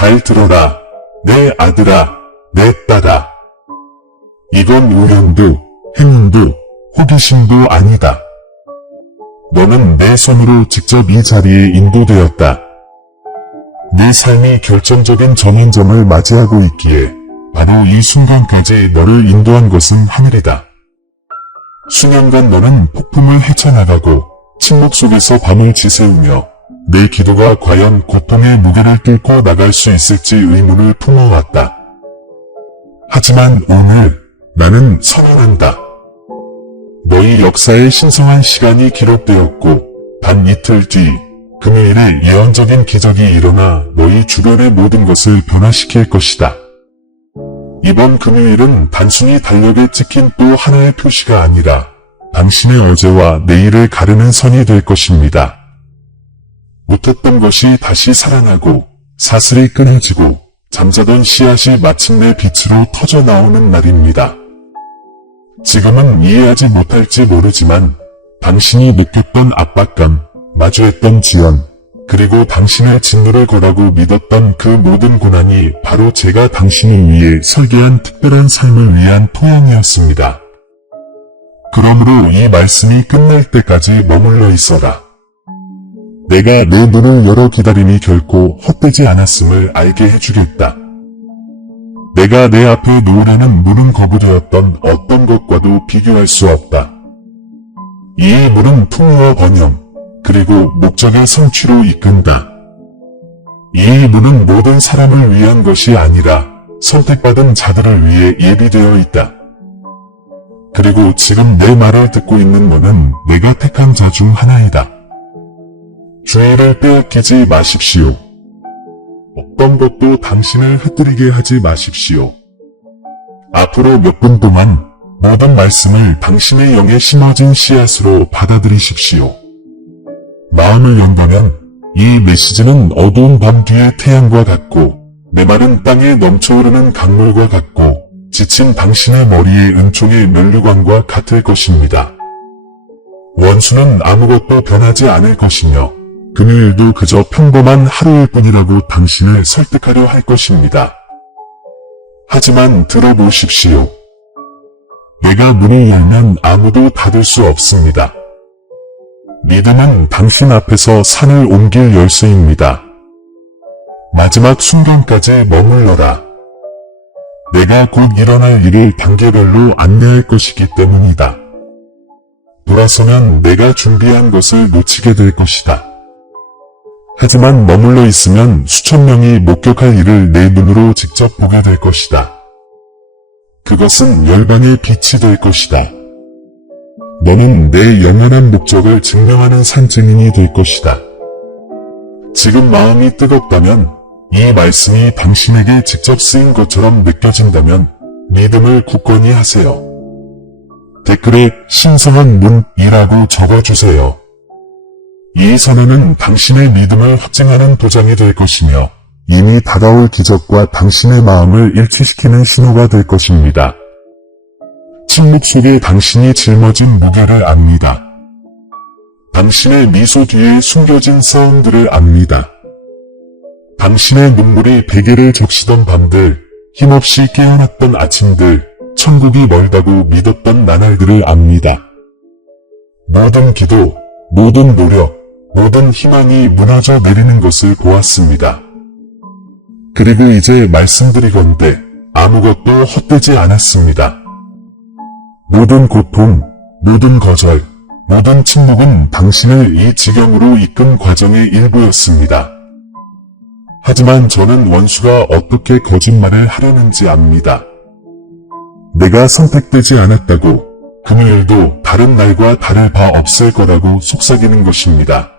잘 들어라, 내 아들아, 내 딸아. 이건 우연도, 행운도, 호기심도 아니다. 너는 내 손으로 직접 이 자리에 인도되었다. 네 삶이 결정적인 전환점을 맞이하고 있기에 바로 이 순간까지 너를 인도한 것은 하늘이다. 수년간 너는 폭풍을 헤쳐나가고 침묵 속에서 밤을 지새우며 내 기도가 과연 고통의 무게를 뚫고 나갈 수 있을지 의문을 품어왔다. 하지만 오늘 나는 선언한다. 너희 역사에 신성한 시간이 기록되었고 단 이틀 뒤 금요일에 예언적인 기적이 일어나 너희 주변의 모든 것을 변화시킬 것이다. 이번 금요일은 단순히 달력에 찍힌 또 하나의 표시가 아니라 당신의 어제와 내일을 가르는 선이 될 것입니다. 못했던 것이 다시 살아나고 사슬이 끊어지고 잠자던 씨앗이 마침내 빛으로 터져 나오는 날입니다. 지금은 이해하지 못할지 모르지만 당신이 느꼈던 압박감, 마주했던 지연, 그리고 당신의 진노를 거라고 믿었던 그 모든 고난이 바로 제가 당신을 위해 설계한 특별한 삶을 위한 토양이었습니다. 그러므로 이 말씀이 끝날 때까지 머물러 있어라. 내가 내 눈을 열어 기다림이 결코 헛되지 않았음을 알게 해주겠다. 내가 내 앞에 놓으려는 물은 거부되었던 어떤 것과도 비교할 수 없다. 이 물은 풍요와 번영, 그리고 목적의 성취로 이끈다. 이 물은 모든 사람을 위한 것이 아니라 선택받은 자들을 위해 예비되어 있다. 그리고 지금 내 말을 듣고 있는 너는 내가 택한 자 중 하나이다. 주의를 빼앗기지 마십시오. 어떤 것도 당신을 흩뜨리게 하지 마십시오. 앞으로 몇 분 동안 모든 말씀을 당신의 영에 심어진 씨앗으로 받아들이십시오. 마음을 연다면 이 메시지는 어두운 밤 뒤의 태양과 같고 내 말은 땅에 넘쳐오르는 강물과 같고 지친 당신의 머리의 은총의 면류관과 같을 것입니다. 원수는 아무것도 변하지 않을 것이며 금요일도 그저 평범한 하루일 뿐이라고 당신을 설득하려 할 것입니다. 하지만 들어보십시오. 내가 문을 열면 아무도 닫을 수 없습니다. 믿음은 당신 앞에서 산을 옮길 열쇠입니다. 마지막 순간까지 머물러라. 내가 곧 일어날 일을 단계별로 안내할 것이기 때문이다. 돌아서면 내가 준비한 것을 놓치게 될 것이다. 하지만 머물러 있으면 수천 명이 목격할 일을 내 눈으로 직접 보게 될 것이다. 그것은 열방의 빛이 될 것이다. 너는 내 영원한 목적을 증명하는 산증인이 될 것이다. 지금 마음이 뜨겁다면, 이 말씀이 당신에게 직접 쓰인 것처럼 느껴진다면 믿음을 굳건히 하세요. 댓글에 신성한 문이라고 적어주세요. 이 선언은 당신의 믿음을 확증하는 도장이 될 것이며 이미 다가올 기적과 당신의 마음을 일치시키는 신호가 될 것입니다. 침묵 속에 당신이 짊어진 무게를 압니다. 당신의 미소 뒤에 숨겨진 싸움들을 압니다. 당신의 눈물이 베개를 적시던 밤들, 힘없이 깨어났던 아침들, 천국이 멀다고 믿었던 나날들을 압니다. 모든 기도, 모든 노력, 모든 희망이 무너져 내리는 것을 보았습니다. 그리고 이제 말씀드리건대 아무것도 헛되지 않았습니다. 모든 고통, 모든 거절, 모든 침묵은 당신을 이 지경으로 이끈 과정의 일부였습니다. 하지만 저는 원수가 어떻게 거짓말을 하려는지 압니다. 내가 선택되지 않았다고 금요일도 다른 날과 다를 바 없을 거라고 속삭이는 것입니다.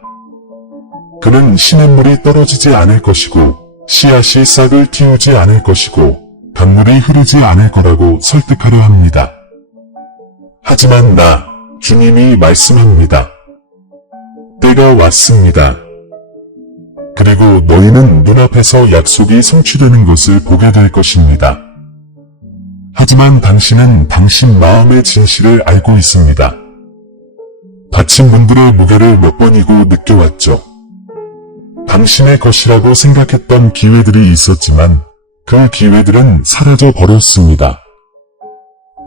그는 시냇물이 떨어지지 않을 것이고 씨앗이 싹을 틔우지 않을 것이고 강물이 흐르지 않을 거라고 설득하려 합니다. 하지만 나, 주님이 말씀합니다. 때가 왔습니다. 그리고 너희는 눈앞에서 약속이 성취되는 것을 보게 될 것입니다. 하지만 당신은 당신 마음의 진실을 알고 있습니다. 다친 분들의 무게를 몇 번이고 느껴왔죠. 당신의 것이라고 생각했던 기회들이 있었지만 그 기회들은 사라져 버렸습니다.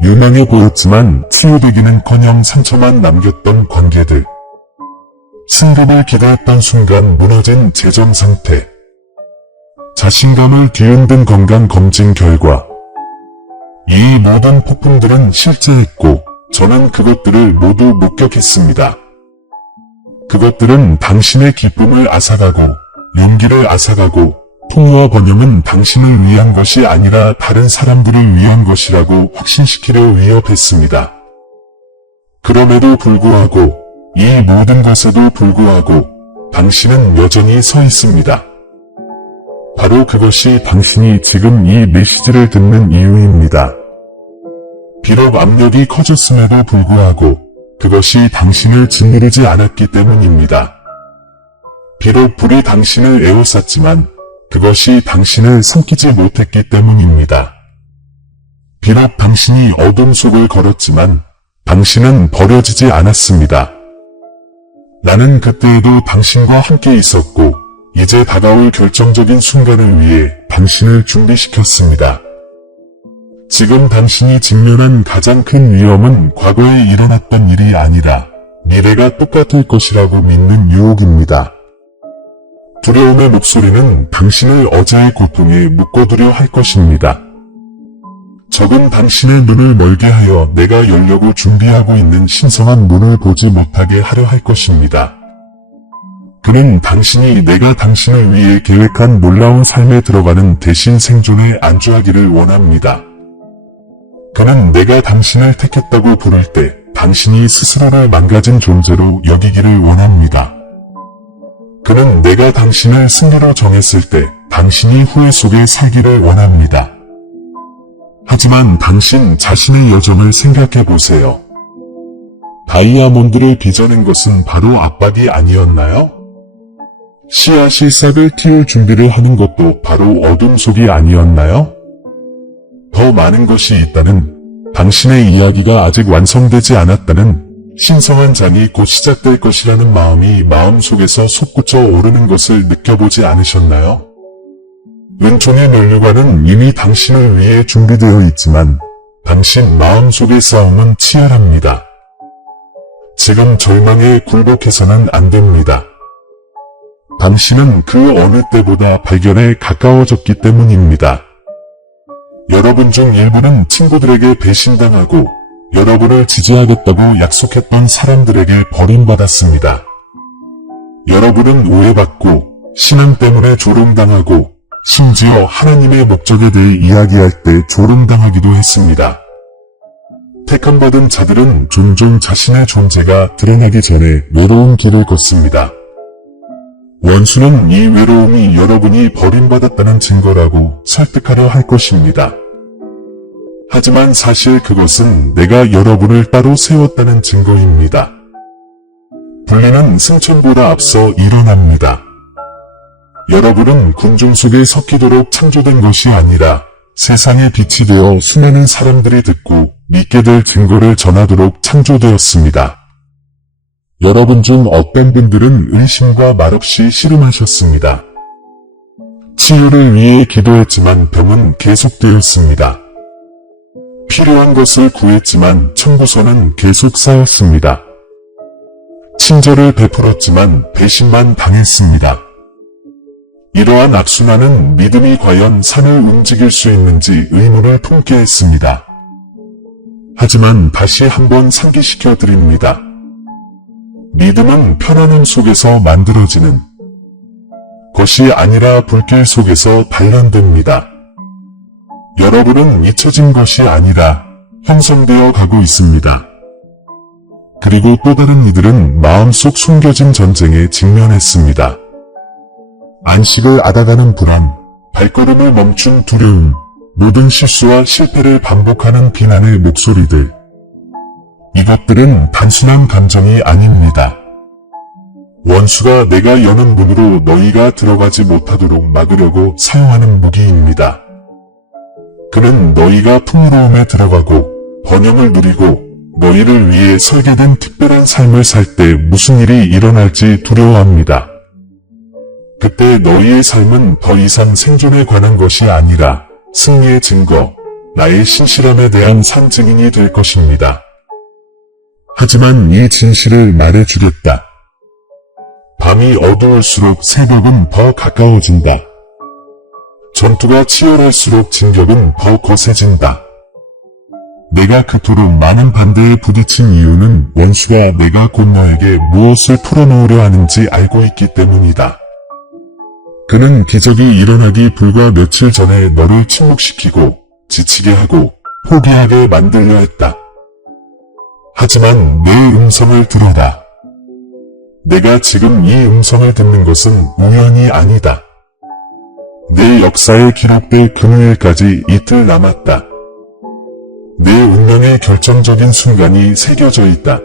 유망해 보였지만 치유되기는커녕 상처만 남겼던 관계들. 승급을 기대했던 순간 무너진 재정 상태. 자신감을 뒤흔든 건강검진 결과. 이 모든 폭풍들은 실제했고 저는 그것들을 모두 목격했습니다. 그것들은 당신의 기쁨을 앗아가고 용기를 앗아가고 통화와 번영은 당신을 위한 것이 아니라 다른 사람들을 위한 것이라고 확신시키려 위협했습니다. 그럼에도 불구하고 이 모든 것에도 불구하고 당신은 여전히 서 있습니다. 바로 그것이 당신이 지금 이 메시지를 듣는 이유입니다. 비록 압력이 커졌음에도 불구하고 그것이 당신을 짓누르지 않았기 때문입니다. 비록 불이 당신을 에워쌌지만 그것이 당신을 삼키지 못했기 때문입니다. 비록 당신이 어둠 속을 걸었지만 당신은 버려지지 않았습니다. 나는 그때에도 당신과 함께 있었고 이제 다가올 결정적인 순간을 위해 당신을 준비시켰습니다. 지금 당신이 직면한 가장 큰 위험은 과거에 일어났던 일이 아니라 미래가 똑같을 것이라고 믿는 유혹입니다. 두려움의 목소리는 당신을 어제의 고통에 묶어두려 할 것입니다. 적은 당신의 눈을 멀게 하여 내가 열려고 준비하고 있는 신성한 문을 보지 못하게 하려 할 것입니다. 그는 당신이 내가 당신을 위해 계획한 놀라운 삶에 들어가는 대신 생존에 안주하기를 원합니다. 그는 내가 당신을 택했다고 부를 때 당신이 스스로를 망가진 존재로 여기기를 원합니다. 그는 내가 당신을 승리로 정했을 때 당신이 후회 속에 살기를 원합니다. 하지만 당신 자신의 여정을 생각해 보세요. 다이아몬드를 빚어낸 것은 바로 압박이 아니었나요? 씨앗이 싹을 틔울 준비를 하는 것도 바로 어둠 속이 아니었나요? 더 많은 것이 있다는, 당신의 이야기가 아직 완성되지 않았다는, 신성한 장이 곧 시작될 것이라는 마음이 마음속에서 솟구쳐 오르는 것을 느껴보지 않으셨나요? 은총의 면류관은 이미 당신을 위해 준비되어 있지만 당신 마음속의 싸움은 치열합니다. 지금 절망에 굴복해서는 안 됩니다. 당신은 그 어느 때보다 발견에 가까워졌기 때문입니다. 여러분 중 일부는 친구들에게 배신당하고 여러분을 지지하겠다고 약속했던 사람들에게 버림받았습니다. 여러분은 오해받고 신앙 때문에 조롱당하고 심지어 하나님의 목적에 대해 이야기할 때 조롱당하기도 했습니다. 택함받은 자들은 종종 자신의 존재가 드러나기 전에 외로운 길을 걷습니다. 원수는 이 외로움이 여러분이 버림받았다는 증거라고 설득하려 할 것입니다. 하지만 사실 그것은 내가 여러분을 따로 세웠다는 증거입니다. 분리는 승천보다 앞서 일어납니다. 여러분은 군중 속에 섞이도록 창조된 것이 아니라 세상의 빛이 되어 수많은 사람들이 듣고 믿게 될 증거를 전하도록 창조되었습니다. 여러분 중 어떤 분들은 의심과 말없이 씨름하셨습니다. 치유를 위해 기도했지만 병은 계속되었습니다. 필요한 것을 구했지만 청구서는 계속 쌓였습니다. 친절을 베풀었지만 배신만 당했습니다. 이러한 악순환은 믿음이 과연 산을 움직일 수 있는지 의문을 품게 했습니다. 하지만 다시 한번 상기시켜 드립니다. 믿음은 편안함 속에서 만들어지는 것이 아니라 불길 속에서 단련됩니다. 여러분은 잊혀진 것이 아니라 형성되어 가고 있습니다. 그리고 또 다른 이들은 마음속 숨겨진 전쟁에 직면했습니다. 안식을 앗아가는 불안, 발걸음을 멈춘 두려움, 모든 실수와 실패를 반복하는 비난의 목소리들. 이것들은 단순한 감정이 아닙니다. 원수가 내가 여는 문으로 너희가 들어가지 못하도록 막으려고 사용하는 무기입니다. 그는 너희가 풍요로움에 들어가고 번영을 누리고 너희를 위해 설계된 특별한 삶을 살 때 무슨 일이 일어날지 두려워합니다. 그때 너희의 삶은 더 이상 생존에 관한 것이 아니라 승리의 증거, 나의 신실함에 대한 산 증인이 될 것입니다. 하지만 이 진실을 말해주겠다. 밤이 어두울수록 새벽은 더 가까워진다. 전투가 치열할수록 진격은 더 거세진다. 내가 그토록 많은 반대에 부딪힌 이유는 원수가 내가 곧 너에게 무엇을 풀어놓으려 하는지 알고 있기 때문이다. 그는 기적이 일어나기 불과 며칠 전에 너를 침묵시키고 지치게 하고 포기하게 만들려 했다. 하지만 내 음성을 들어라. 내가 지금 이 음성을 듣는 것은 우연이 아니다. 내 역사에 기록될 금요일까지 이틀 남았다. 내 운명의 결정적인 순간이 새겨져 있다.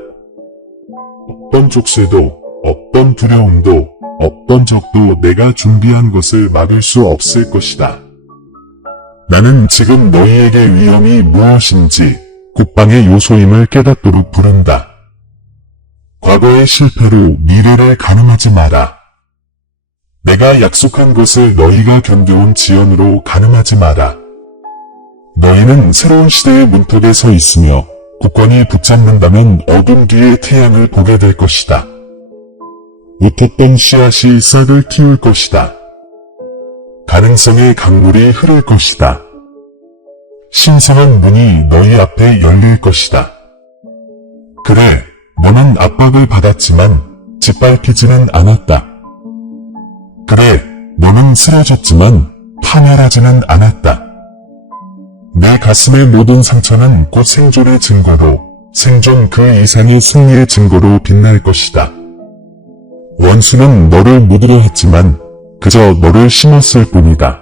어떤 족쇄도, 어떤 두려움도, 어떤 적도 내가 준비한 것을 막을 수 없을 것이다. 나는 지금 너희에게 위험이 무엇인지 국방의 요소임을 깨닫도록 부른다. 과거의 실패로 미래를 가늠하지 마라. 내가 약속한 것을 너희가 견뎌온 지연으로 가늠하지 마라. 너희는 새로운 시대의 문턱에 서 있으며 굳건히 붙잡는다면 어둠 뒤의 태양을 보게 될 것이다. 웃었던 씨앗이 싹을 틔울 것이다. 가능성의 강물이 흐를 것이다. 신성한 문이 너희 앞에 열릴 것이다. 그래, 너는 압박을 받았지만 짓밟히지는 않았다. 그래, 너는 쓰러졌지만 파멸하지는 않았다. 내 가슴의 모든 상처는 곧 생존의 증거로, 생존 그 이상의 승리의 증거로 빛날 것이다. 원수는 너를 묻으려 했지만 그저 너를 심었을 뿐이다.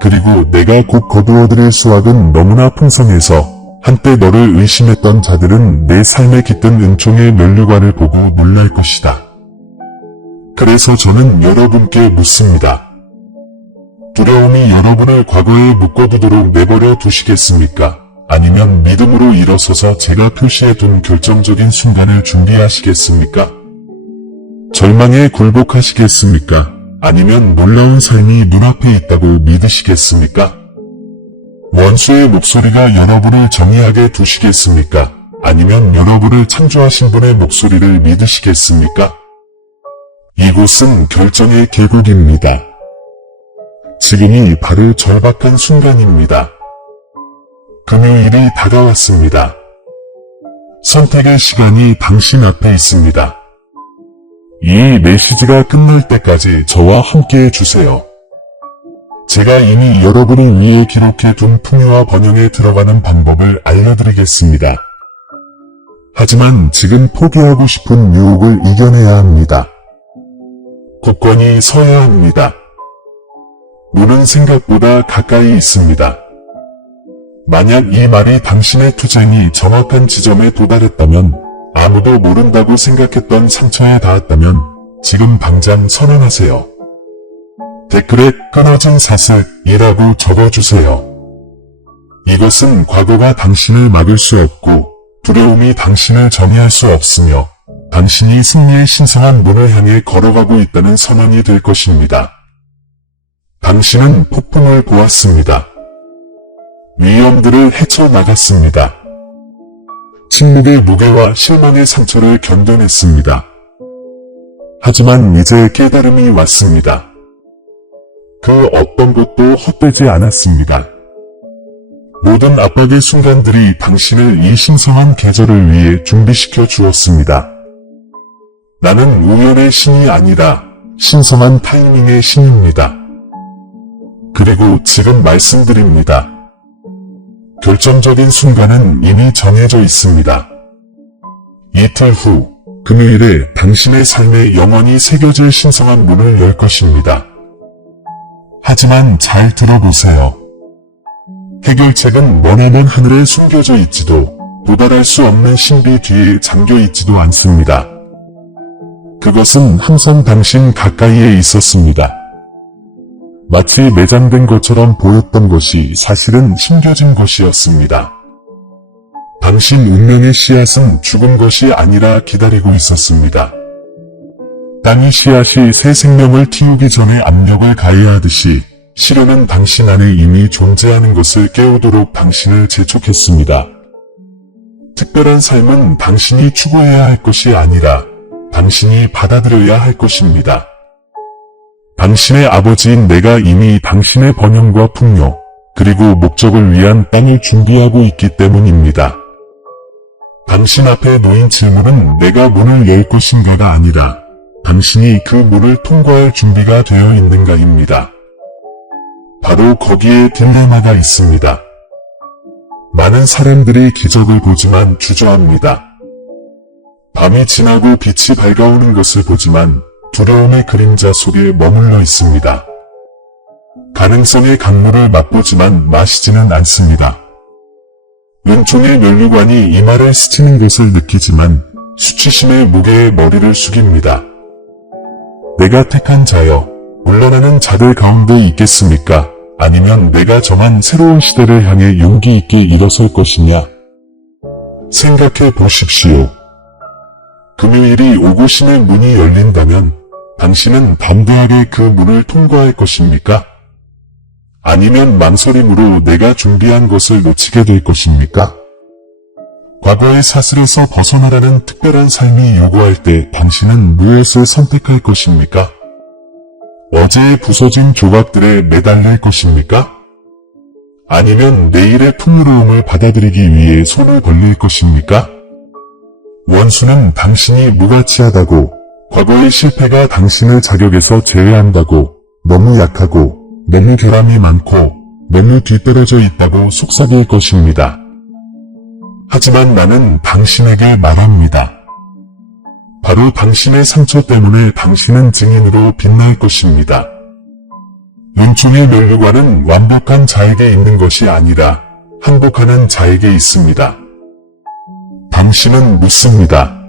그리고 내가 곧 거두어들일 수확은 너무나 풍성해서 한때 너를 의심했던 자들은 내 삶에 깃든 은총의 면류관을 보고 놀랄 것이다. 그래서 저는 여러분께 묻습니다. 두려움이 여러분을 과거에 묶어두도록 내버려 두시겠습니까? 아니면 믿음으로 일어서서 제가 표시해둔 결정적인 순간을 준비하시겠습니까? 절망에 굴복하시겠습니까? 아니면 놀라운 삶이 눈앞에 있다고 믿으시겠습니까? 원수의 목소리가 여러분을 정의하게 두시겠습니까? 아니면 여러분을 창조하신 분의 목소리를 믿으시겠습니까? 이곳은 결정의 계곡입니다. 지금이 바로 절박한 순간입니다. 금요일이 다가왔습니다. 선택의 시간이 당신 앞에 있습니다. 이 메시지가 끝날 때까지 저와 함께 해주세요. 제가 이미 여러분을 위해 기록해둔 풍요와 번영에 들어가는 방법을 알려드리겠습니다. 하지만 지금 포기하고 싶은 유혹을 이겨내야 합니다. 굳건히 서야 합니다. 문은 생각보다 가까이 있습니다. 만약 이 말이 당신의 투쟁이 정확한 지점에 도달했다면, 아무도 모른다고 생각했던 상처에 닿았다면 지금 당장 선언하세요. 댓글에 끊어진 사슬이라고 적어주세요. 이것은 과거가 당신을 막을 수 없고 두려움이 당신을 정의할 수 없으며 당신이 승리의 신성한 문을 향해 걸어가고 있다는 선언이 될 것입니다. 당신은 폭풍을 보았습니다. 위험들을 헤쳐나갔습니다. 침묵의 무게와 실망의 상처를 견뎌냈습니다. 하지만 이제 깨달음이 왔습니다. 그 어떤 것도 헛되지 않았습니다. 모든 압박의 순간들이 당신을 이 신성한 계절을 위해 준비시켜 주었습니다. 나는 우연의 신이 아니라 신성한 타이밍의 신입니다. 그리고 지금 말씀드립니다. 결정적인 순간은 이미 정해져 있습니다. 이틀 후 금요일에 당신의 삶에 영원히 새겨질 신성한 문을 열 것입니다. 하지만 잘 들어보세요. 해결책은 머나먼 하늘에 숨겨져 있지도 도달할 수 없는 신비 뒤에 잠겨 있지도 않습니다. 그것은 항상 당신 가까이에 있었습니다. 마치 매장된 것처럼 보였던 것이 사실은 심겨진 것이었습니다. 당신 운명의 씨앗은 죽은 것이 아니라 기다리고 있었습니다. 땅이 씨앗이 새 생명을 틔우기 전에 압력을 가해야 하듯이 시련은 당신 안에 이미 존재하는 것을 깨우도록 당신을 재촉했습니다. 특별한 삶은 당신이 추구해야 할 것이 아니라 당신이 받아들여야 할 것입니다. 당신의 아버지인 내가 이미 당신의 번영과 풍요, 그리고 목적을 위한 땅을 준비하고 있기 때문입니다. 당신 앞에 놓인 질문은 내가 문을 열 것인가가 아니라 당신이 그 문을 통과할 준비가 되어 있는가입니다. 바로 거기에 딜레마가 있습니다. 많은 사람들이 기적을 보지만 주저합니다. 밤이 지나고 빛이 밝아오는 것을 보지만 두려움의 그림자 속에 머물러 있습니다. 가능성의 강물을 맛보지만 마시지는 않습니다. 은총의 면류관이 이마를 스치는 것을 느끼지만 수치심의 무게에 머리를 숙입니다. 내가 택한 자여, 물러나는 자들 가운데 있겠습니까? 아니면 내가 정한 새로운 시대를 향해 용기 있게 일어설 것이냐? 생각해 보십시오. 금요일이 오고심의 문이 열린다면 당신은 담대하게 그 문을 통과할 것입니까? 아니면 망설임으로 내가 준비한 것을 놓치게 될 것입니까? 과거의 사슬에서 벗어나라는 특별한 삶이 요구할 때 당신은 무엇을 선택할 것입니까? 어제의 부서진 조각들에 매달릴 것입니까? 아니면 내일의 풍요로움을 받아들이기 위해 손을 벌릴 것입니까? 원수는 당신이 무가치하다고, 과거의 실패가 당신을 자격에서 제외한다고, 너무 약하고, 너무 결함이 많고, 너무 뒤떨어져 있다고 속삭일 것입니다. 하지만 나는 당신에게 말합니다. 바로 당신의 상처 때문에 당신은 증인으로 빛날 것입니다. 은총의 면류관은 완벽한 자에게 있는 것이 아니라 항복하는 자에게 있습니다. 당신은 묻습니다.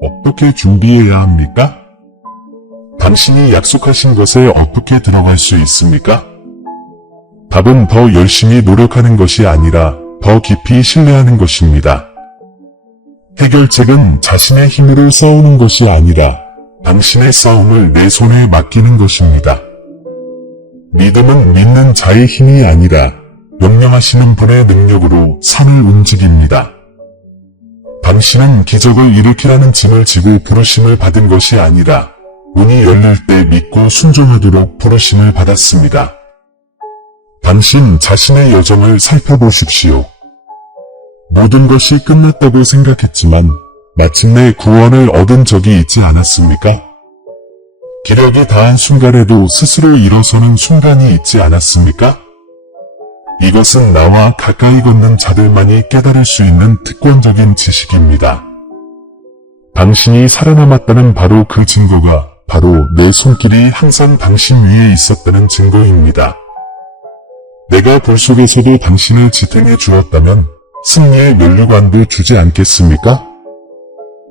어떻게 준비해야 합니까? 당신이 약속하신 것에 어떻게 들어갈 수 있습니까? 답은 더 열심히 노력하는 것이 아니라 더 깊이 신뢰하는 것입니다. 해결책은 자신의 힘으로 싸우는 것이 아니라 당신의 싸움을 내 손에 맡기는 것입니다. 믿음은 믿는 자의 힘이 아니라 명령하시는 분의 능력으로 산을 움직입니다. 당신은 기적을 일으키라는 짐을 지고 부르심을 받은 것이 아니라 문이 열릴 때 믿고 순종하도록 부르심을 받았습니다. 당신 자신의 여정을 살펴보십시오. 모든 것이 끝났다고 생각했지만 마침내 구원을 얻은 적이 있지 않았습니까? 기력이 다한 순간에도 스스로 일어서는 순간이 있지 않았습니까? 이것은 나와 가까이 걷는 자들만이 깨달을 수 있는 특권적인 지식입니다. 당신이 살아남았다는 바로 그 증거가 바로 내 손길이 항상 당신 위에 있었다는 증거입니다. 내가 불 속에서도 당신을 지탱해 주었다면 승리의 면류관도 주지 않겠습니까?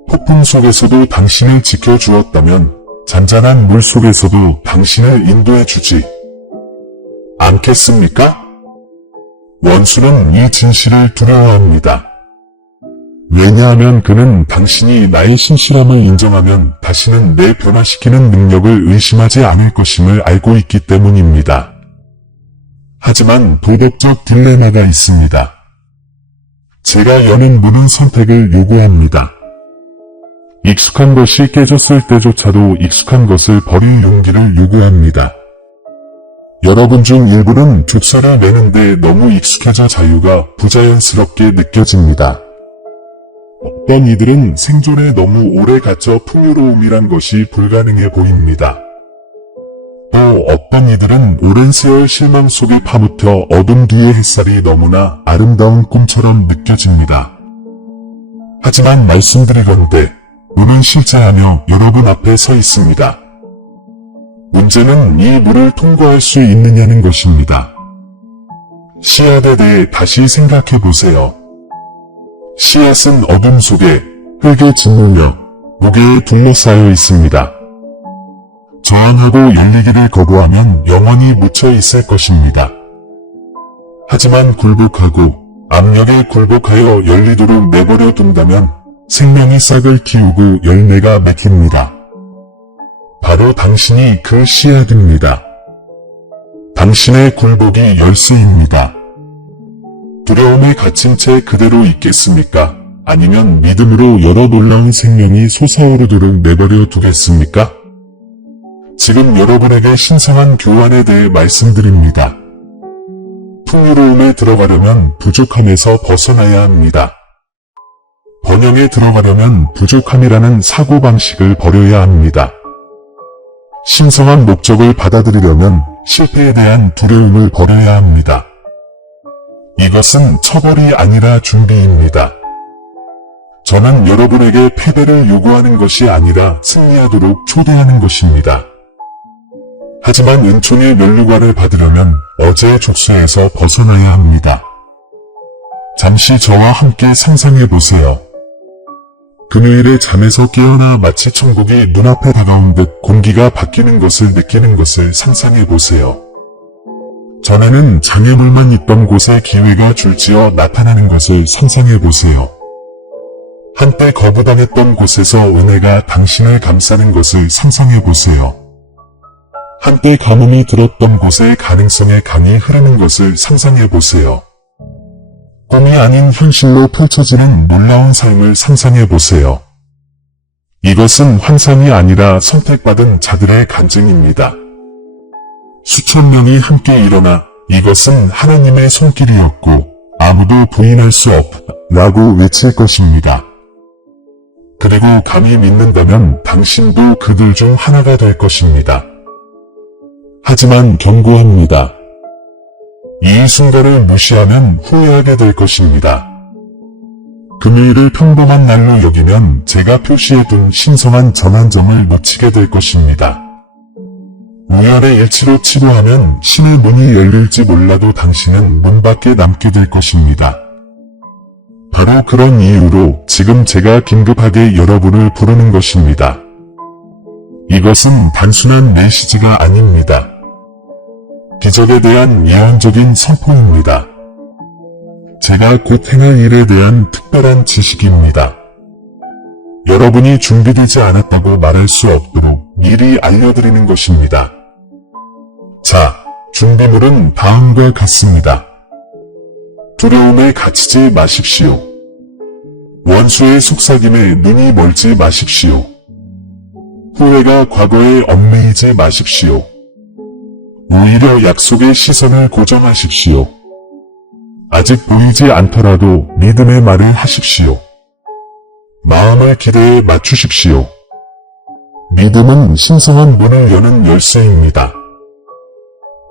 폭풍 속에서도 당신을 지켜주었다면 잔잔한 물 속에서도 당신을 인도해 주지 않겠습니까? 원수는 이 진실을 두려워합니다. 왜냐하면 그는 당신이 나의 신실함을 인정하면 다시는 내 변화시키는 능력을 의심하지 않을 것임을 알고 있기 때문입니다. 하지만 도덕적 딜레마가 있습니다. 제가 여는 문은 선택을 요구합니다. 익숙한 것이 깨졌을 때조차도 익숙한 것을 버릴 용기를 요구합니다. 여러분 중 일부는 좁쌀을 내는데 너무 익숙해져 자유가 부자연스럽게 느껴집니다. 어떤 이들은 생존에 너무 오래 갇혀 풍요로움이란 것이 불가능해 보입니다. 또 어떤 이들은 오랜 세월 실망 속에 파묻혀 어둠 뒤의 햇살이 너무나 아름다운 꿈처럼 느껴집니다. 하지만 말씀드리건대 문은 실제하며 여러분 앞에 서 있습니다. 문제는 이 물을 통과할 수 있느냐는 것입니다. 씨앗에 대해 다시 생각해 보세요. 씨앗은 어둠 속에 흙에 짓물려 무게에 둘러싸여 있습니다. 저항하고 열리기를 거부하면 영원히 묻혀 있을 것입니다. 하지만 굴복하고 압력에 굴복하여 열리도록 내버려 둔다면 생명이 싹을 틔우고 열매가 맺힙니다. 바로 당신이 그 씨앗입니다. 당신의 굴복이 열쇠입니다. 두려움에 갇힌 채 그대로 있겠습니까? 아니면 믿음으로 여러 놀라운 생명이 솟아오르도록 내버려 두겠습니까? 지금 여러분에게 신성한 교환에 대해 말씀드립니다. 풍요로움에 들어가려면 부족함에서 벗어나야 합니다. 번영에 들어가려면 부족함이라는 사고방식을 버려야 합니다. 신성한 목적을 받아들이려면 실패에 대한 두려움을 버려야 합니다. 이것은 처벌이 아니라 준비입니다. 저는 여러분에게 패배를 요구하는 것이 아니라 승리하도록 초대하는 것입니다. 하지만 은총의 면류관을 받으려면 어제의 족쇄에서 벗어나야 합니다. 잠시 저와 함께 상상해 보세요. 금요일에 잠에서 깨어나 마치 천국이 눈앞에 다가온 듯 공기가 바뀌는 것을 느끼는 것을 상상해 보세요. 전에는 장애물만 있던 곳에 기회가 줄지어 나타나는 것을 상상해 보세요. 한때 거부당했던 곳에서 은혜가 당신을 감싸는 것을 상상해 보세요. 한때 가뭄이 들었던 곳에 가능성의 강이 흐르는 것을 상상해 보세요. 꿈이 아닌 현실로 펼쳐지는 놀라운 삶을 상상해 보세요. 이것은 환상이 아니라 선택받은 자들의 간증입니다. 수천 명이 함께 일어나 이것은 하나님의 손길이었고 아무도 부인할 수 없다고 외칠 것입니다. 그리고 감히 믿는다면 당신도 그들 중 하나가 될 것입니다. 하지만 경고합니다. 이 순간을 무시하면 후회하게 될 것입니다. 금요일을 평범한 날로 여기면 제가 표시해둔 신성한 전환점을 놓치게 될 것입니다. 우열의 일치로 치부하면 신의 문이 열릴지 몰라도 당신은 문 밖에 남게 될 것입니다. 바로 그런 이유로 지금 제가 긴급하게 여러분을 부르는 것입니다. 이것은 단순한 메시지가 아닙니다. 기적에 대한 예언적인 선포입니다. 제가 곧 행할 일에 대한 특별한 지식입니다. 여러분이 준비되지 않았다고 말할 수 없도록 미리 알려드리는 것입니다. 자, 준비물은 다음과 같습니다. 두려움에 갇히지 마십시오. 원수의 속삭임에 눈이 멀지 마십시오. 후회가 과거에 얽매이지 마십시오. 오히려 약속의 시선을 고정하십시오. 아직 보이지 않더라도 믿음의 말을 하십시오. 마음을 기대에 맞추십시오. 믿음은 신성한 문을 여는 열쇠입니다.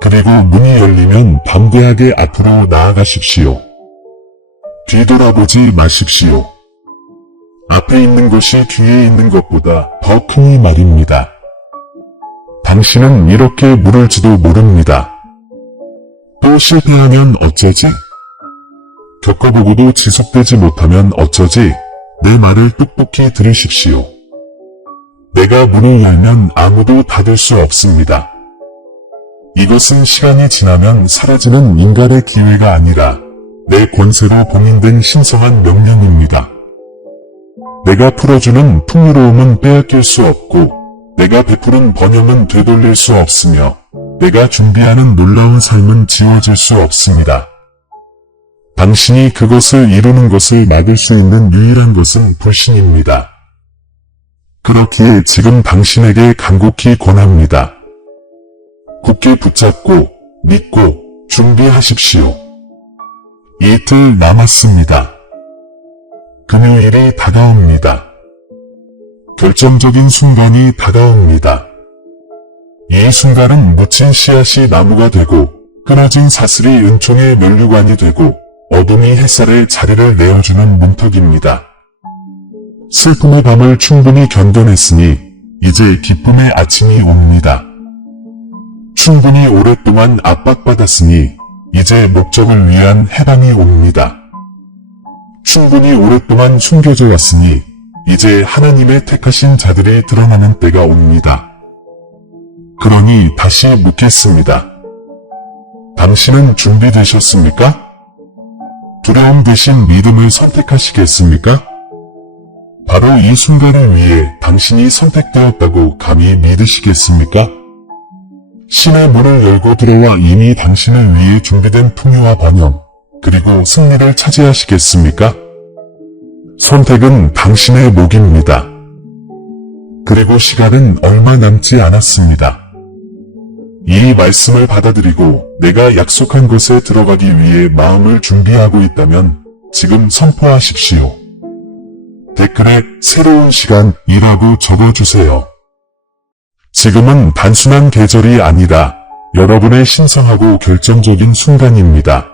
그리고 문이 열리면 담대하게 앞으로 나아가십시오. 뒤돌아보지 마십시오. 앞에 있는 것이 뒤에 있는 것보다 더 크니 말입니다. 당신은 이렇게 물을지도 모릅니다. 또 실패하면 어쩌지? 겪어보고도 지속되지 못하면 어쩌지? 내 말을 똑똑히 들으십시오. 내가 문을 열면 아무도 닫을 수 없습니다. 이것은 시간이 지나면 사라지는 인간의 기회가 아니라 내 권세로 봉인된 신성한 명령입니다. 내가 풀어주는 풍요로움은 빼앗길 수 없고 내가 베푸는 번영은 되돌릴 수 없으며 내가 준비하는 놀라운 삶은 지워질 수 없습니다. 당신이 그것을 이루는 것을 막을 수 있는 유일한 것은 불신입니다. 그렇기에 지금 당신에게 간곡히 권합니다. 굳게 붙잡고 믿고 준비하십시오. 이틀 남았습니다. 금요일이 다가옵니다. 결정적인 순간이 다가옵니다. 이 순간은 묻힌 씨앗이 나무가 되고 끊어진 사슬이 은총의 면류관이 되고 어둠이 햇살에 자리를 내어주는 문턱입니다. 슬픔의 밤을 충분히 견뎌냈으니 이제 기쁨의 아침이 옵니다. 충분히 오랫동안 압박받았으니 이제 목적을 위한 해방이 옵니다. 충분히 오랫동안 숨겨져 왔으니 이제 하나님의 택하신 자들이 드러나는 때가 옵니다. 그러니 다시 묻겠습니다. 당신은 준비되셨습니까? 두려움 대신 믿음을 선택하시겠습니까? 바로 이 순간을 위해 당신이 선택되었다고 감히 믿으시겠습니까? 신의 문을 열고 들어와 이미 당신을 위해 준비된 풍요와 번영, 그리고 승리를 차지하시겠습니까? 선택은 당신의 몫입니다. 그리고 시간은 얼마 남지 않았습니다. 이 말씀을 받아들이고 내가 약속한 곳에 들어가기 위해 마음을 준비하고 있다면 지금 선포하십시오. 댓글에 새로운 시간이라고 적어주세요. 지금은 단순한 계절이 아니라 여러분의 신성하고 결정적인 순간입니다.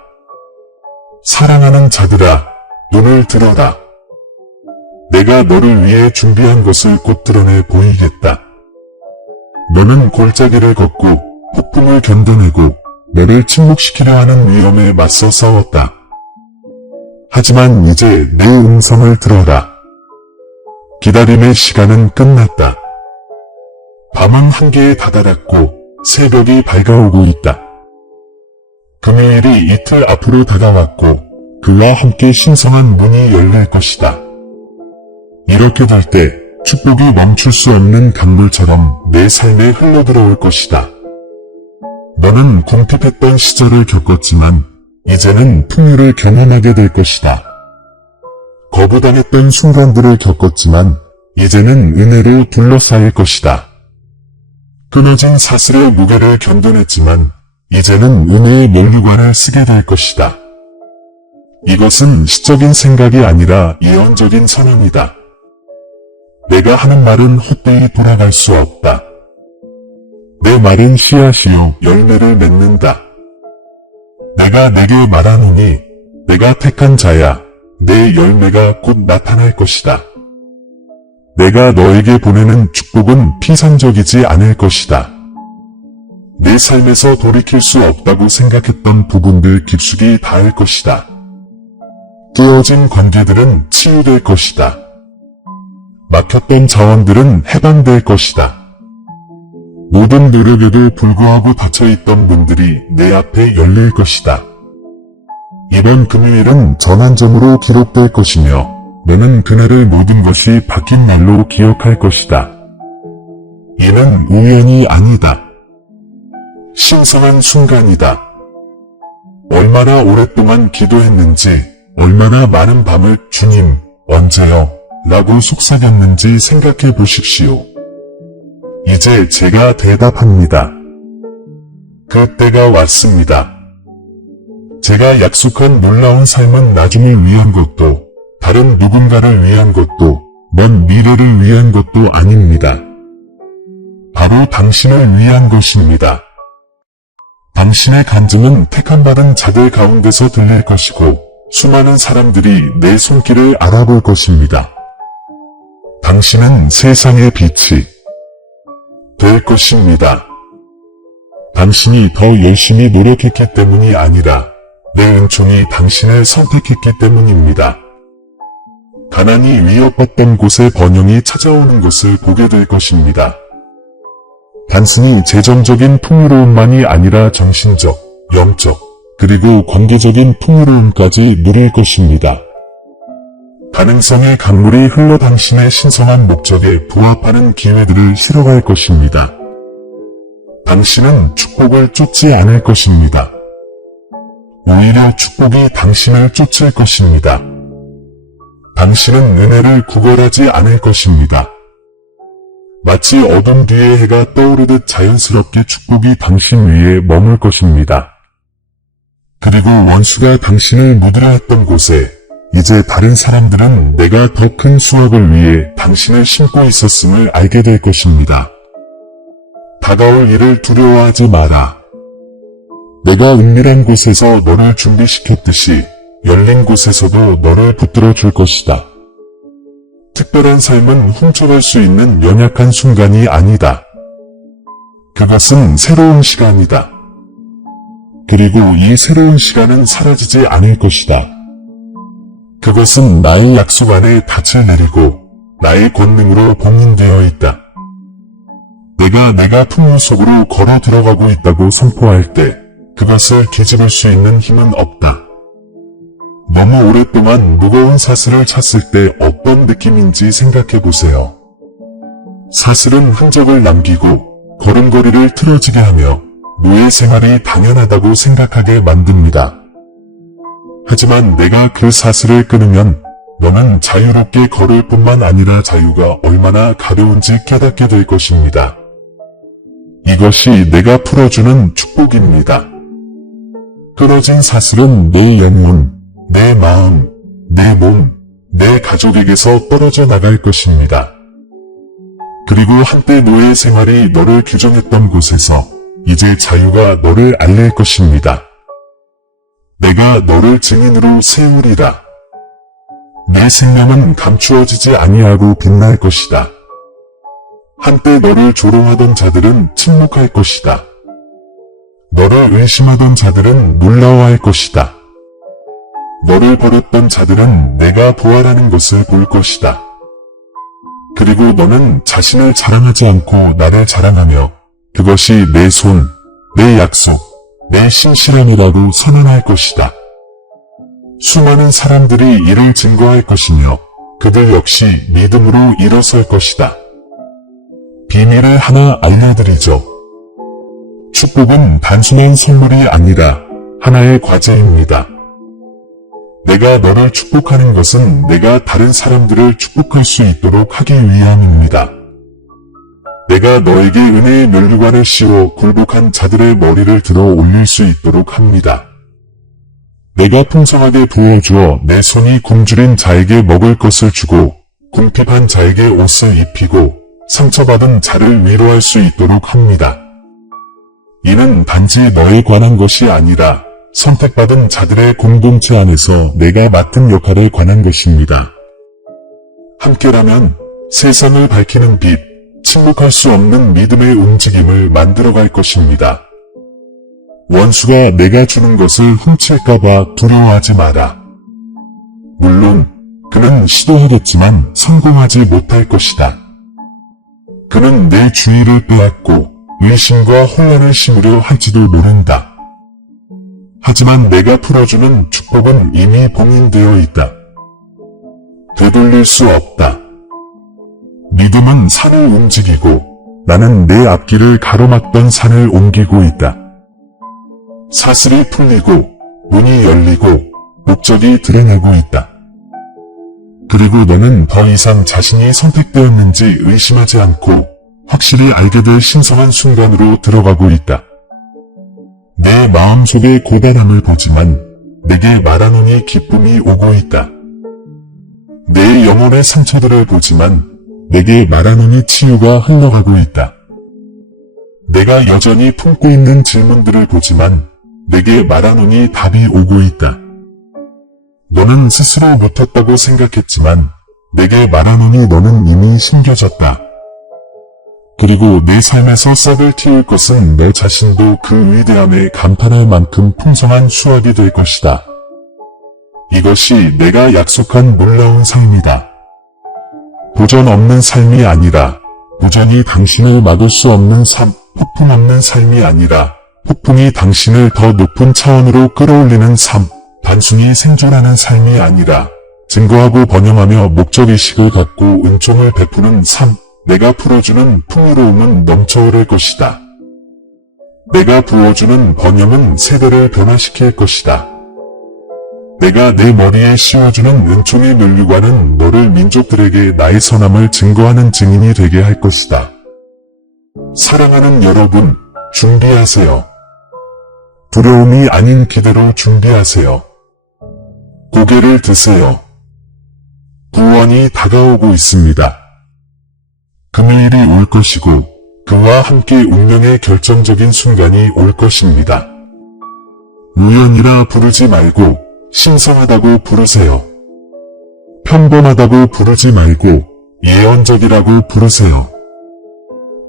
사랑하는 자들아, 눈을 들어라. 내가 너를 위해 준비한 것을 곧 드러내 보이겠다. 너는 골짜기를 걷고 폭풍을 견뎌내고 너를 침묵시키려 하는 위험에 맞서 싸웠다. 하지만 이제 내 음성을 들어라. 기다림의 시간은 끝났다. 밤은 한계에 다다랐고 새벽이 밝아오고 있다. 금요일이 이틀 앞으로 다가왔고 그와 함께 신성한 문이 열릴 것이다. 이렇게 될 때 축복이 멈출 수 없는 강물처럼 내 삶에 흘러들어올 것이다. 너는 궁핍했던 시절을 겪었지만 이제는 풍요를 경험하게 될 것이다. 거부당했던 순간들을 겪었지만 이제는 은혜로 둘러싸일 것이다. 끊어진 사슬의 무게를 견뎌냈지만 이제는 은혜의 면류관을 쓰게 될 것이다. 이것은 시적인 생각이 아니라 예언적인 선언이다. 내가 하는 말은 헛되이 돌아갈 수 없다. 내 말은 씨앗이요 열매를 맺는다. 내가 내게 말하노니 내가 택한 자야 내 열매가 곧 나타날 것이다. 내가 너에게 보내는 축복은 피상적이지 않을 것이다. 내 삶에서 돌이킬 수 없다고 생각했던 부분들 깊숙이 닿을 것이다. 깨어진 관계들은 치유될 것이다. 막혔던 자원들은 해방될 것이다. 모든 노력에도 불구하고 닫혀있던 문들이 내 앞에 열릴 것이다. 이번 금요일은 전환점으로 기록될 것이며 너는 그날의 모든 것이 바뀐 날로 기억할 것이다. 이는 우연이 아니다. 신성한 순간이다. 얼마나 오랫동안 기도했는지, 얼마나 많은 밤을 주님, 언제요? 라고 속삭였는지 생각해 보십시오. 이제 제가 대답합니다. 그 때가 왔습니다. 제가 약속한 놀라운 삶은 나중을 위한 것도, 다른 누군가를 위한 것도, 먼 미래를 위한 것도 아닙니다. 바로 당신을 위한 것입니다. 당신의 간증은 택함받은 자들 가운데서 들릴 것이고, 수많은 사람들이 내 손길을 알아볼 것입니다. 당신은 세상의 빛이 될 것입니다. 당신이 더 열심히 노력했기 때문이 아니라 내 은총이 당신을 선택했기 때문입니다. 가난이 위협받던 곳에 번영이 찾아오는 것을 보게 될 것입니다. 단순히 재정적인 풍요로움만이 아니라 정신적, 영적, 그리고 관계적인 풍요로움까지 누릴 것입니다. 가능성의 강물이 흘러 당신의 신성한 목적에 부합하는 기회들을 실어갈 것입니다. 당신은 축복을 쫓지 않을 것입니다. 오히려 축복이 당신을 쫓을 것입니다. 당신은 은혜를 구걸하지 않을 것입니다. 마치 어둠 뒤에 해가 떠오르듯 자연스럽게 축복이 당신 위에 머물 것입니다. 그리고 원수가 당신을 무드려 했던 곳에 이제 다른 사람들은 내가 더 큰 수확을 위해 당신을 심고 있었음을 알게 될 것입니다. 다가올 일을 두려워하지 마라. 내가 은밀한 곳에서 너를 준비시켰듯이 열린 곳에서도 너를 붙들어 줄 것이다. 특별한 삶은 훔쳐갈 수 있는 연약한 순간이 아니다. 그것은 새로운 시간이다. 그리고 이 새로운 시간은 사라지지 않을 것이다. 그것은 나의 약속 안에 닻을 내리고 나의 권능으로 봉인되어 있다. 내가 풍요 속으로 걸어 들어가고 있다고 선포할 때 그것을 뒤집을 수 있는 힘은 없다. 너무 오랫동안 무거운 사슬을 찼을 때 어떤 느낌인지 생각해 보세요. 사슬은 흔적을 남기고 걸음걸이를 틀어지게 하며 노예 생활이 당연하다고 생각하게 만듭니다. 하지만 내가 그 사슬을 끊으면 너는 자유롭게 걸을 뿐만 아니라 자유가 얼마나 가벼운지 깨닫게 될 것입니다. 이것이 내가 풀어주는 축복입니다. 끊어진 사슬은 내 영혼, 내 마음, 내 몸, 내 가족에게서 떨어져 나갈 것입니다. 그리고 한때 노예 생활이 너를 규정했던 곳에서 이제 자유가 너를 알릴 것입니다. 내가 너를 증인으로 세우리라. 내 생명은 감추어지지 아니하고 빛날 것이다. 한때 너를 조롱하던 자들은 침묵할 것이다. 너를 의심하던 자들은 놀라워할 것이다. 너를 버렸던 자들은 내가 부활하는 것을 볼 것이다. 그리고 너는 자신을 자랑하지 않고 나를 자랑하며 그것이 내 손, 내 약속, 내 신실함이라고 선언할 것이다. 수많은 사람들이 이를 증거할 것이며 그들 역시 믿음으로 일어설 것이다. 비밀을 하나 알려드리죠. 축복은 단순한 선물이 아니라 하나의 과제입니다. 내가 너를 축복하는 것은 내가 다른 사람들을 축복할 수 있도록 하기 위함입니다. 내가 너에게 은혜의 면류관을 씌워 굴복한 자들의 머리를 들어 올릴 수 있도록 합니다. 내가 풍성하게 부어주어 내 손이 굶주린 자에게 먹을 것을 주고 궁핍한 자에게 옷을 입히고 상처받은 자를 위로할 수 있도록 합니다. 이는 단지 너에 관한 것이 아니라 선택받은 자들의 공동체 안에서 내가 맡은 역할에 관한 것입니다. 함께라면 세상을 밝히는 빛, 침묵할 수 없는 믿음의 움직임을 만들어갈 것입니다. 원수가 내가 주는 것을 훔칠까봐 두려워하지 마라. 물론 그는 시도하겠지만 성공하지 못할 것이다. 그는 내 주의를 빼앗고 의심과 혼란을 심으려 할지도 모른다. 하지만 내가 풀어주는 축복은 이미 봉인되어 있다. 되돌릴 수 없다. 믿음은 산을 움직이고 나는 내 앞길을 가로막던 산을 옮기고 있다. 사슬이 풀리고 문이 열리고 목적이 드러나고 있다. 그리고 너는 더 이상 자신이 선택되었는지 의심하지 않고 확실히 알게 될 신성한 순간으로 들어가고 있다. 내 마음속의 고단함을 보지만 내게 말하노니 기쁨이 오고 있다. 내 영혼의 상처들을 보지만 내게 말하노니 치유가 흘러가고 있다. 내가 여전히 품고 있는 질문들을 보지만 내게 말하노니 답이 오고 있다. 너는 스스로 못했다고 생각했지만 내게 말하노니 너는 이미 심겨졌다. 그리고 내 삶에서 싹을 틔울 것은 너 자신도 그 위대함에 감탄할 만큼 풍성한 수확이 될 것이다. 이것이 내가 약속한 놀라운 삶이다. 도전 없는 삶이 아니라 도전이 당신을 막을 수 없는 삶, 폭풍 없는 삶이 아니라 폭풍이 당신을 더 높은 차원으로 끌어올리는 삶, 단순히 생존하는 삶이 아니라 증거하고 번영하며 목적의식을 갖고 은총을 베푸는 삶, 내가 풀어주는 풍요로움은 넘쳐오를 것이다. 내가 부어주는 번영은 세대를 변화시킬 것이다. 내가 내 머리에 씌워주는 은총의 면류관은 너를 민족들에게 나의 선함을 증거하는 증인이 되게 할 것이다. 사랑하는 여러분, 준비하세요. 두려움이 아닌 기대로 준비하세요. 고개를 드세요. 구원이 다가오고 있습니다. 금요일이 올 것이고 그와 함께 운명의 결정적인 순간이 올 것입니다. 우연이라 부르지 말고 신성하다고 부르세요. 평범하다고 부르지 말고 예언적이라고 부르세요.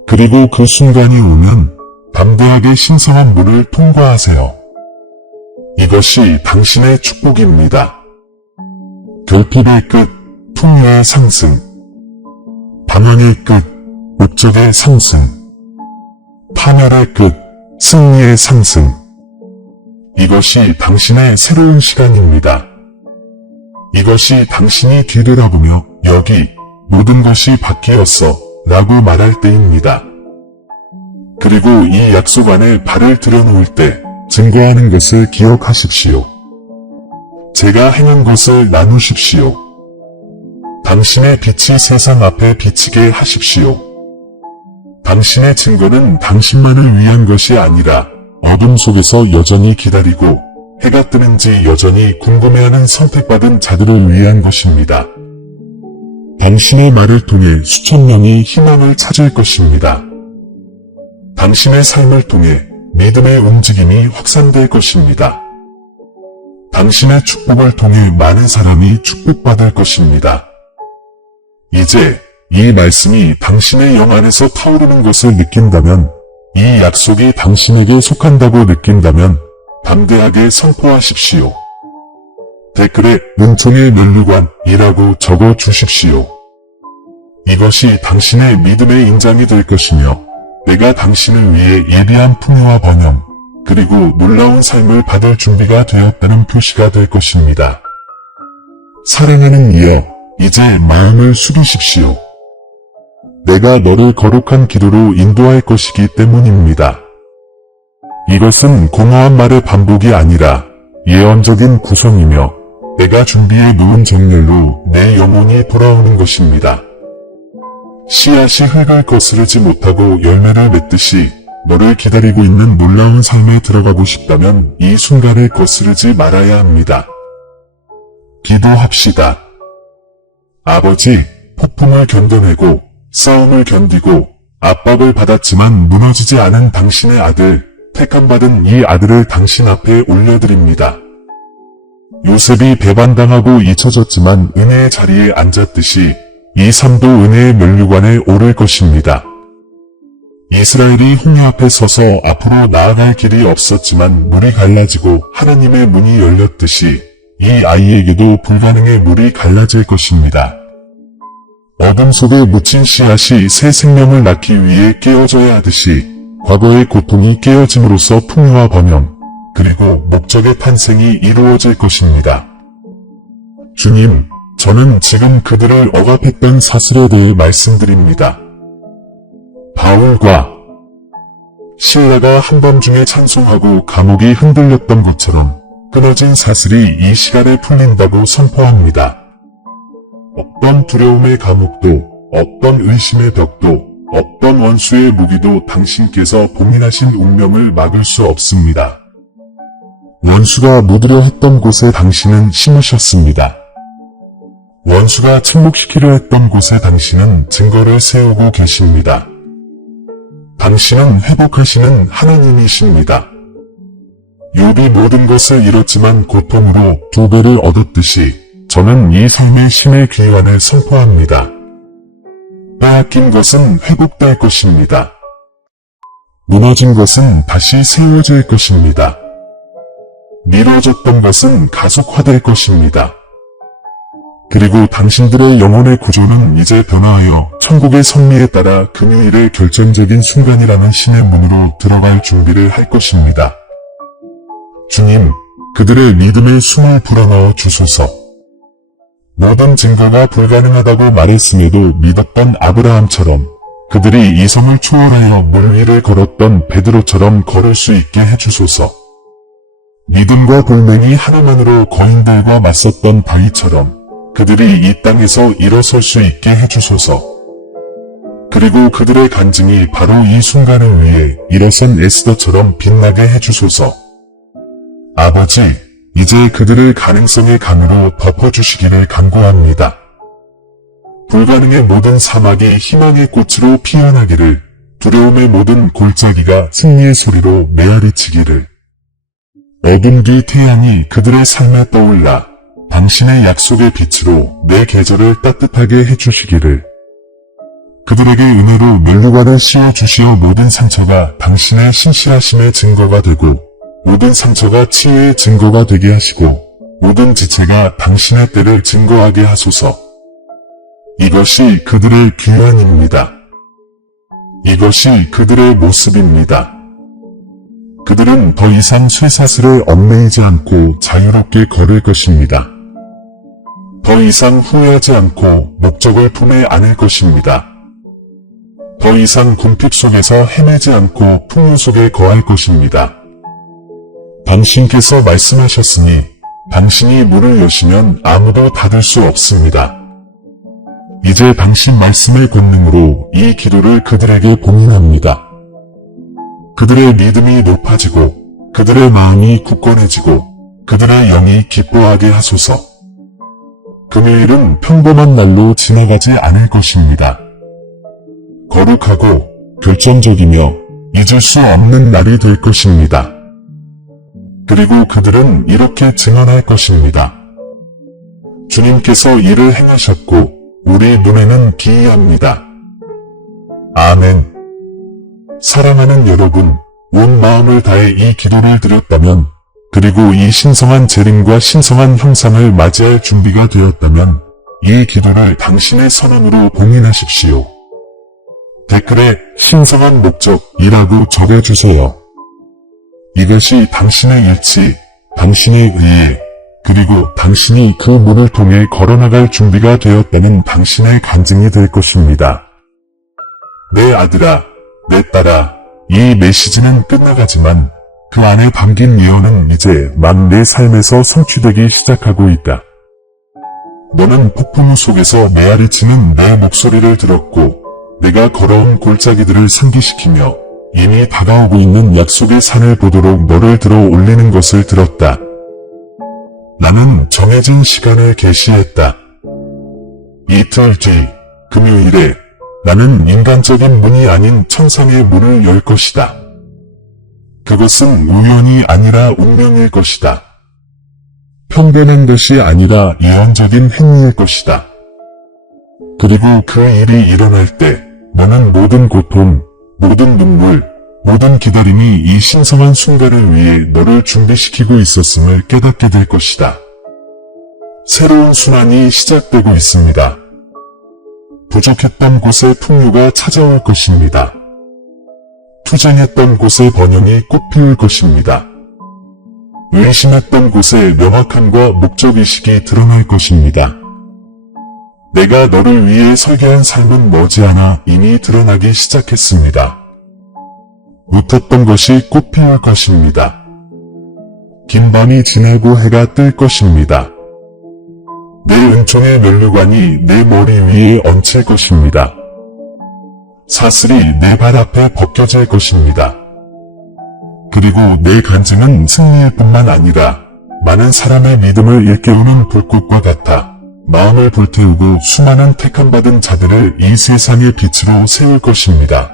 그리고 그 순간이 오면 담대하게 신성한 문을 통과하세요. 이것이 당신의 축복입니다. 결핍의 끝, 풍요의 상승. 방황의 끝, 목적의 상승. 파멸의 끝, 승리의 상승. 이것이 당신의 새로운 시간입니다. 이것이 당신이 뒤돌아보며 여기 모든 것이 바뀌었어 라고 말할 때입니다. 그리고 이 약속 안에 발을 들여놓을 때 증거하는 것을 기억하십시오. 제가 행한 것을 나누십시오. 당신의 빛이 세상 앞에 비치게 하십시오. 당신의 증거는 당신만을 위한 것이 아니라 어둠 속에서 여전히 기다리고 해가 뜨는지 여전히 궁금해하는 선택받은 자들을 위한 것입니다. 당신의 말을 통해 수천 명이 희망을 찾을 것입니다. 당신의 삶을 통해 믿음의 움직임이 확산될 것입니다. 당신의 축복을 통해 많은 사람이 축복받을 것입니다. 이제 이 말씀이 당신의 영 안에서 타오르는 것을 느낀다면, 이 약속이 당신에게 속한다고 느낀다면 담대하게 선포하십시오. 댓글에 은총의 면류관이라고 적어 주십시오. 이것이 당신의 믿음의 인장이 될 것이며 내가 당신을 위해 예비한 풍요와 번영, 그리고 놀라운 삶을 받을 준비가 되었다는 표시가 될 것입니다. 사랑하는 이여, 이제 마음을 숙이십시오. 내가 너를 거룩한 기도로 인도할 것이기 때문입니다. 이것은 공허한 말의 반복이 아니라 예언적인 구성이며 내가 준비해 놓은 정렬로 내 영혼이 돌아오는 것입니다. 씨앗이 흙을 거스르지 못하고 열매를 맺듯이 너를 기다리고 있는 놀라운 삶에 들어가고 싶다면 이 순간을 거스르지 말아야 합니다. 기도합시다. 아버지, 폭풍을 견뎌내고 싸움을 견디고 압박을 받았지만 무너지지 않은 당신의 아들, 택함받은 이 아들을 당신 앞에 올려드립니다. 요셉이 배반당하고 잊혀졌지만 은혜의 자리에 앉았듯이 이 삶도 은혜의 면류관에 오를 것입니다. 이스라엘이 홍해 앞에 서서 앞으로 나아갈 길이 없었지만 물이 갈라지고 하나님의 문이 열렸듯이 이 아이에게도 불가능의 물이 갈라질 것입니다. 어둠 속에 묻힌 씨앗이 새 생명을 낳기 위해 깨어져야 하듯이 과거의 고통이 깨어짐으로써 풍요와 번영, 그리고 목적의 탄생이 이루어질 것입니다. 주님, 저는 지금 그들을 억압했던 사슬에 대해 말씀드립니다. 바울과 실라가 한밤중에 찬송하고 감옥이 흔들렸던 것처럼 끊어진 사슬이 이 시간에 풀린다고 선포합니다. 어떤 두려움의 감옥도, 어떤 의심의 벽도, 어떤 원수의 무기도 당신께서 봉인하신 운명을 막을 수 없습니다. 원수가 묻으려 했던 곳에 당신은 심으셨습니다. 원수가 침묵시키려 했던 곳에 당신은 증거를 세우고 계십니다. 당신은 회복하시는 하나님이십니다. 욥이 모든 것을 잃었지만 고통으로 2배를 얻었듯이 저는 이 삶의 신의 귀환을 선포합니다. 빼앗긴 것은 회복될 것입니다. 무너진 것은 다시 세워질 것입니다. 미뤄졌던 것은 가속화될 것입니다. 그리고 당신들의 영혼의 구조는 이제 변화하여 천국의 선미에 따라 금요일의 결정적인 순간이라는 신의 문으로 들어갈 준비를 할 것입니다. 주님, 그들의 믿음의 숨을 불어넣어 주소서. 모든 증거가 불가능하다고 말했음에도 믿었던 아브라함처럼 그들이 이 섬을 초월하여 물 위를 걸었던 베드로처럼 걸을 수 있게 해주소서. 믿음과 돌멩이 하나만으로 거인들과 맞섰던 다윗처럼 그들이 이 땅에서 일어설 수 있게 해주소서. 그리고 그들의 간증이 바로 이 순간을 위해 일어선 에스더처럼 빛나게 해주소서. 아버지, 이제 그들을 가능성의 강으로 덮어주시기를 간구합니다. 불가능의 모든 사막이 희망의 꽃으로 피어나기를, 두려움의 모든 골짜기가 승리의 소리로 메아리치기를, 어둠 뒤 태양이 그들의 삶에 떠올라 당신의 약속의 빛으로 내 계절을 따뜻하게 해주시기를, 그들에게 은혜로 면류관을 씌워주시어 모든 상처가 당신의 신실하심의 증거가 되고 모든 상처가 치유의 증거가 되게 하시고 모든 지체가 당신의 때를 증거하게 하소서. 이것이 그들의 귀환입니다. 이것이 그들의 모습입니다. 그들은 더 이상 쇠사슬을 얽매이지 않고 자유롭게 걸을 것입니다. 더 이상 후회하지 않고 목적을 품에 안을 것입니다. 더 이상 궁핍 속에서 헤매지 않고 풍요 속에 거할 것입니다. 당신께서 말씀하셨으니 당신이 문을 여시면 아무도 닫을 수 없습니다. 이제 당신 말씀의 권능으로 이 기도를 그들에게 봉인합니다. 그들의 믿음이 높아지고 그들의 마음이 굳건해지고 그들의 영이 기뻐하게 하소서. 금요일은 평범한 날로 지나가지 않을 것입니다. 거룩하고 결정적이며 잊을 수 없는 날이 될 것입니다. 그리고 그들은 이렇게 증언할 것입니다. 주님께서 이를 행하셨고 우리 눈에는 기이합니다. 아멘. 사랑하는 여러분, 온 마음을 다해 이 기도를 드렸다면, 그리고 이 신성한 재림과 신성한 형상을 맞이할 준비가 되었다면, 이 기도를 당신의 선언으로 봉인하십시오. 댓글에 신성한 목적이라고 적어주세요. 이것이 당신의 일치, 당신의 의에, 그리고 당신이 그 문을 통해 걸어나갈 준비가 되었다는 당신의 간증이 될 것입니다. 내 아들아, 내 딸아, 이 메시지는 끝나가지만 그 안에 담긴 예언은 이제 막 내 삶에서 성취되기 시작하고 있다. 너는 폭풍우 속에서 메아리치는 내 목소리를 들었고 내가 걸어온 골짜기들을 상기시키며 이미 다가오고 있는 약속의 산을 보도록 너를 들어 올리는 것을 들었다. 나는 정해진 시간을 계시했다. 이틀 뒤 금요일에 나는 인간적인 문이 아닌 천상의 문을 열 것이다. 그것은 우연이 아니라 운명일 것이다. 평범한 것이 아니라 예언적인 행위일 것이다. 그리고 그 일이 일어날 때 너는 모든 고통, 모든 눈물, 모든 기다림이 이 신성한 순간을 위해 너를 준비시키고 있었음을 깨닫게 될 것이다. 새로운 순환이 시작되고 있습니다. 부족했던 곳에 풍요가 찾아올 것입니다. 투쟁했던 곳에 번영이 꽃피울 것입니다. 의심했던 곳에 명확함과 목적의식이 드러날 것입니다. 내가 너를 위해 설계한 삶은 머지않아 이미 드러나기 시작했습니다. 웃었던 것이 꽃피울 것입니다. 긴 밤이 지나고 해가 뜰 것입니다. 내 은총의 면류관이 내 머리 위에 얹힐 것입니다. 사슬이 내 발 앞에 벗겨질 것입니다. 그리고 내 간증은 승리일 뿐만 아니라 많은 사람의 믿음을 일깨우는 불꽃과 같아 마음을 불태우고 수많은 택함받은 자들을 이 세상의 빛으로 세울 것입니다.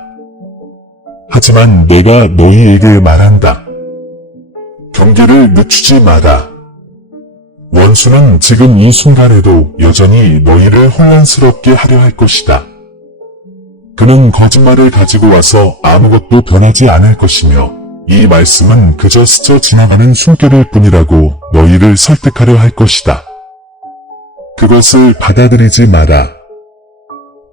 하지만 내가 너희에게 말한다. 경계를 늦추지 마라. 원수는 지금 이 순간에도 여전히 너희를 혼란스럽게 하려 할 것이다. 그는 거짓말을 가지고 와서 아무것도 변하지 않을 것이며 이 말씀은 그저 스쳐 지나가는 숨결일 뿐이라고 너희를 설득하려 할 것이다. 그것을 받아들이지 마라.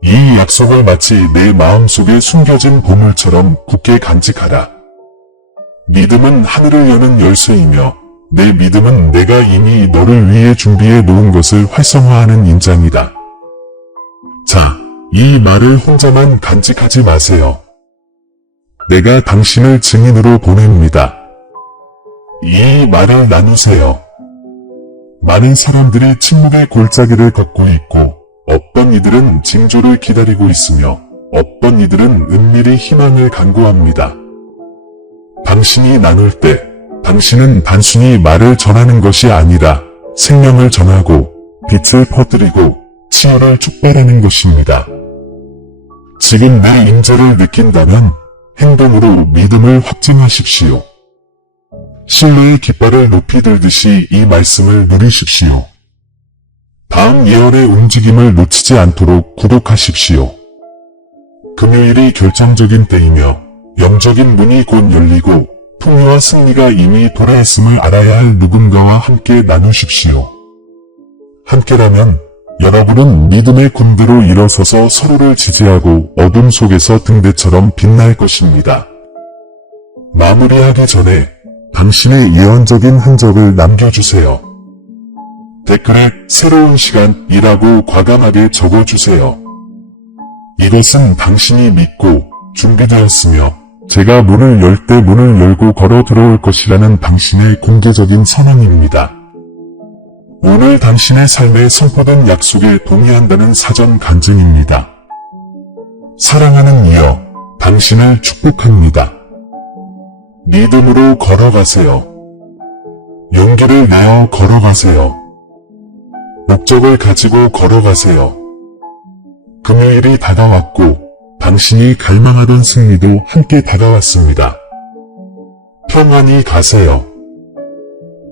이 약속을 마치 내 마음속에 숨겨진 보물처럼 굳게 간직하라. 믿음은 하늘을 여는 열쇠이며 내 믿음은 내가 이미 너를 위해 준비해 놓은 것을 활성화하는 인장이다. 자, 이 말을 혼자만 간직하지 마세요. 내가 당신을 증인으로 보냅니다. 이 말을 나누세요. 많은 사람들이 침묵의 골짜기를 걷고 있고 어떤 이들은 징조를 기다리고 있으며 어떤 이들은 은밀히 희망을 간구합니다. 당신이 나눌 때 당신은 단순히 말을 전하는 것이 아니라 생명을 전하고 빛을 퍼뜨리고 치유를 촉발하는 것입니다. 지금 내 임재를 느낀다면 행동으로 믿음을 확증하십시오. 신뢰의 깃발을 높이 들듯이 이 말씀을 누리십시오. 다음 예언의 움직임을 놓치지 않도록 구독하십시오. 금요일이 결정적인 때이며 영적인 문이 곧 열리고 풍요와 승리가 이미 도래했음을 알아야 할 누군가와 함께 나누십시오. 함께라면 여러분은 믿음의 군대로 일어서서 서로를 지지하고 어둠 속에서 등대처럼 빛날 것입니다. 마무리하기 전에 당신의 예언적인 흔적을 남겨주세요. 댓글에 새로운 시간이라고 과감하게 적어주세요. 이것은 당신이 믿고 준비되었으며 제가 문을 열 때 문을 열고 걸어 들어올 것이라는 당신의 공개적인 선언입니다. 오늘 당신의 삶에 선포된 약속에 동의한다는 사전 간증입니다. 사랑하는 이여, 당신을 축복합니다. 믿음으로 걸어가세요. 용기를 내어 걸어가세요. 목적을 가지고 걸어가세요. 금요일이 다가왔고 당신이 갈망하던 승리도 함께 다가왔습니다. 평안히 가세요.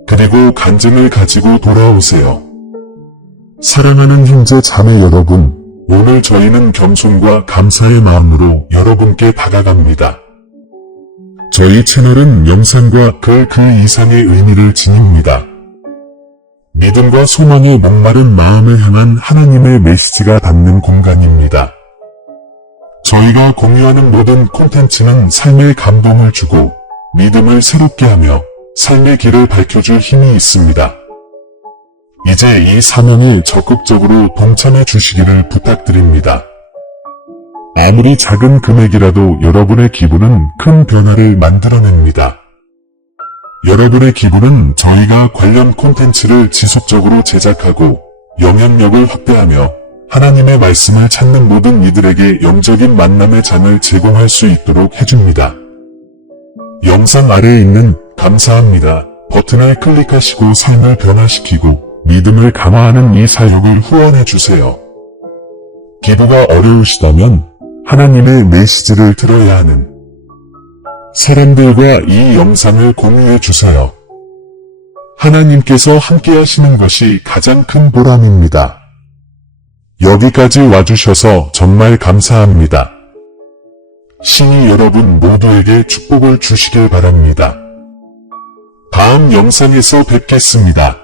그리고 간증을 가지고 돌아오세요. 사랑하는 형제 자매 여러분, 오늘 저희는 겸손과 감사의 마음으로 여러분께 다가갑니다. 저희 채널은 영상과 그 이상의 의미를 지닙니다. 믿음과 소망에 목마른 마음을 향한 하나님의 메시지가 담는 공간입니다. 저희가 공유하는 모든 콘텐츠는 삶의 감동을 주고 믿음을 새롭게 하며 삶의 길을 밝혀줄 힘이 있습니다. 이제 이 사명에 적극적으로 동참해 주시기를 부탁드립니다. 아무리 작은 금액이라도 여러분의 기부는 큰 변화를 만들어냅니다. 여러분의 기부는 저희가 관련 콘텐츠를 지속적으로 제작하고 영향력을 확대하며 하나님의 말씀을 찾는 모든 이들에게 영적인 만남의 장을 제공할 수 있도록 해줍니다. 영상 아래에 있는 감사합니다 버튼을 클릭하시고 삶을 변화시키고 믿음을 강화하는 이 사역을 후원해주세요. 기부가 어려우시다면 하나님의 메시지를 들어야 하는 사람들과 이 영상을 공유해주세요. 하나님께서 함께 하시는 것이 가장 큰 보람입니다. 여기까지 와주셔서 정말 감사합니다. 신이 여러분 모두에게 축복을 주시길 바랍니다. 다음 영상에서 뵙겠습니다.